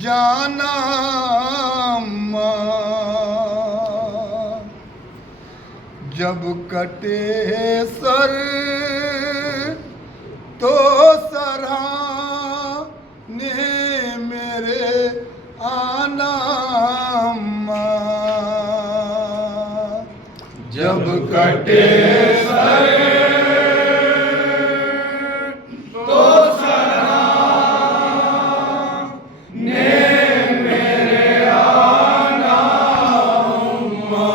जाना अम्मा। जब कटे सर तो सराहने मेरे आना अम्मा। जब कटे सर तो सराहने मेरे आना अम्मा।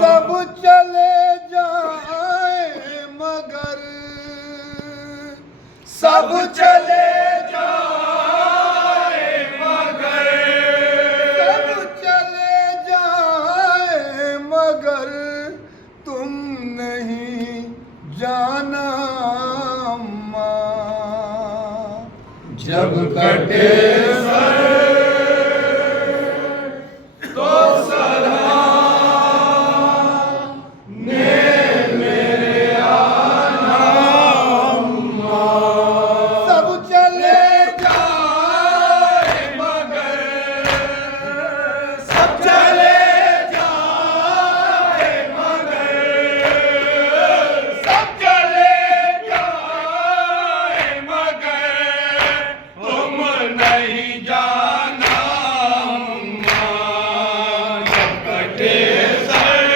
सब चले जाए मगर सब चले जाए मगर सब चले जाए मगर तुम नहीं जाना अम्मा। जब कटे सर तो सराहने मेरे आना अम्मा। सब चले जाए मगर सब चले जाए मगर सब चले जाए मगर तुम नहीं जाना अम्मा। जब कटे सर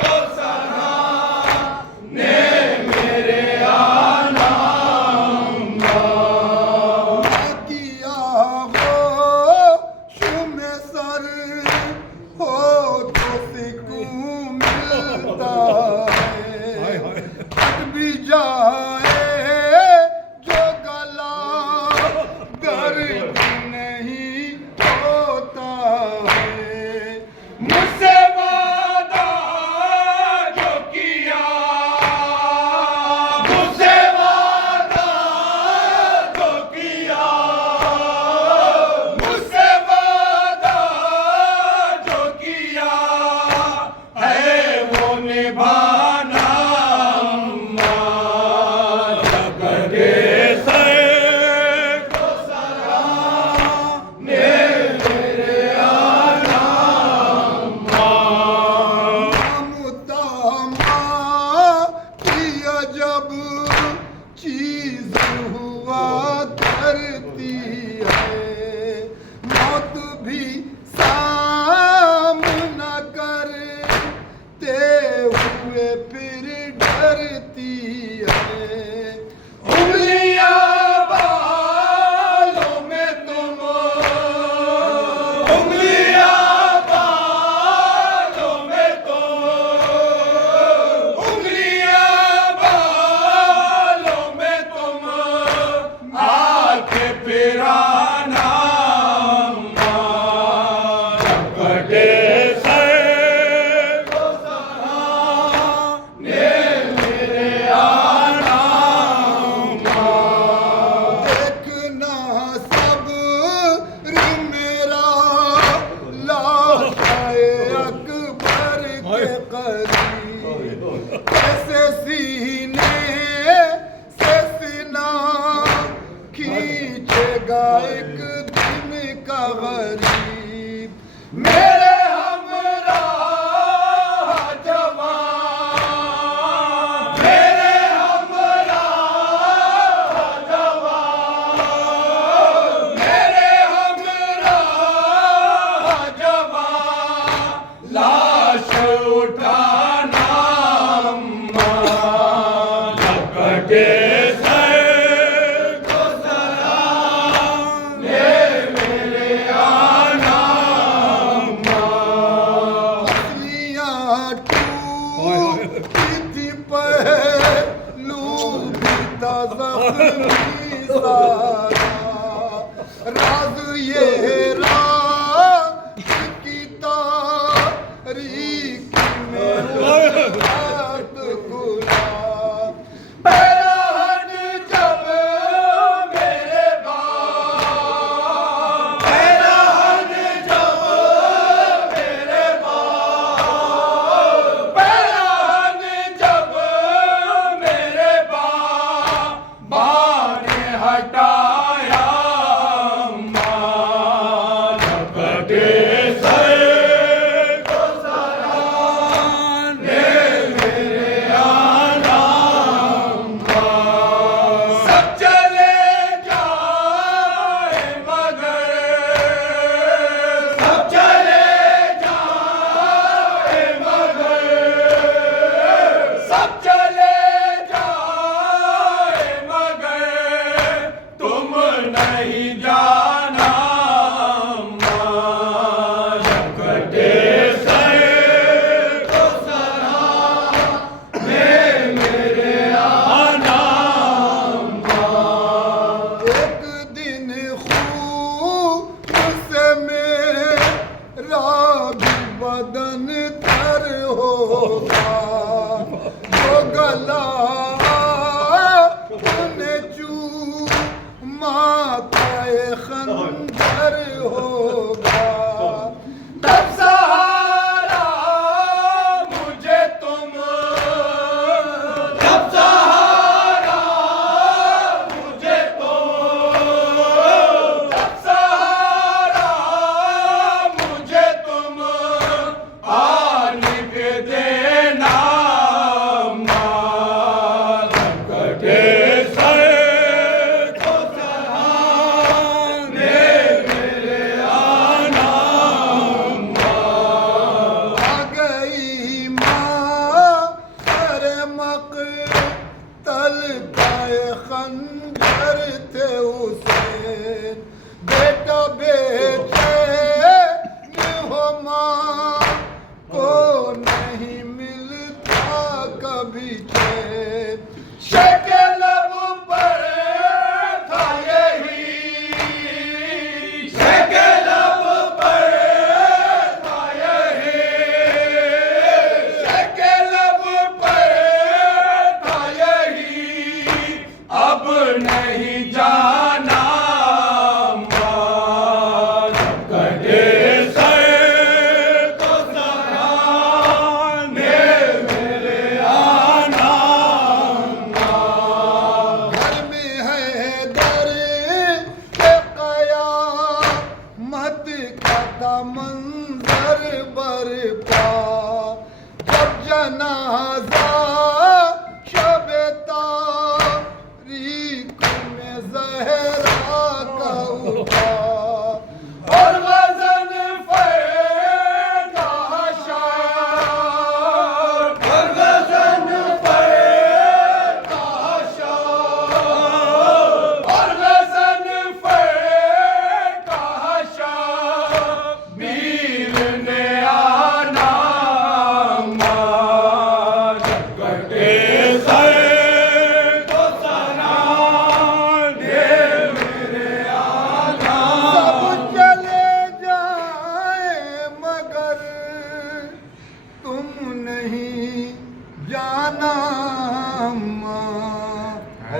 तो सराहने मेरे आना अम्मा। किया हो शुम सर हो तो सुकून मिलता है। कट भी जाए जो गला दर्द नहीं होता है। मुझसे वादा जो किया मुझसे वादा जो किया मुझसे वादा जो किया है वो निभाना अम्मा। जब कटे सर तो सराहने मेरे आना अम्मा। मुद्दामा की अजब चीज हुआ करती है। मौत भी सामना करते हुए फिर डरती है। उंगलियां बालों में तुम उंगलियां बालों में तुम उंगलियां बालों में तुम आके फिराना अम्मा। जब कटे सर तो सराहने मेरे आना अम्मा। देखना सब्र मेरा लाशाए अकबर के करीब। कैसे सीने से सीना खींचेगा एक दिन का गरीब। मेरे हमराह जवान मेरे हमराह जवान मेरे हमराह जवान लाश उठाना अम्मा। जब कटे सर तो सराहने मेरे आना अम्मा। नहीं जाना वेंकटेश्वर को सराहने मेरे आना। एक दिन खून से मेरा भी बदन तर होगा, तो गला तूने चूमा खाए खंजर होगा। तब सहारा मुझे तुम, तब सहारा मुझे तुम, तब सहारा मुझे तुम आने के देना। वेंकटेश्वर को सराहने मेरे आना। आ गई माँ अरे मक़तल का ये खंजर थे उसे, बेटा बेचैन हो माँ को नहीं मिलता कभी चैन। शेके लब पर था यही, शेके लब पर था यही, शेके लब पर था यही, अब नहीं जाना। वेंकटेश्वर को सराहने मेरे आना। घर में है दर के क़यामत का था मंजर बरपा, जब जना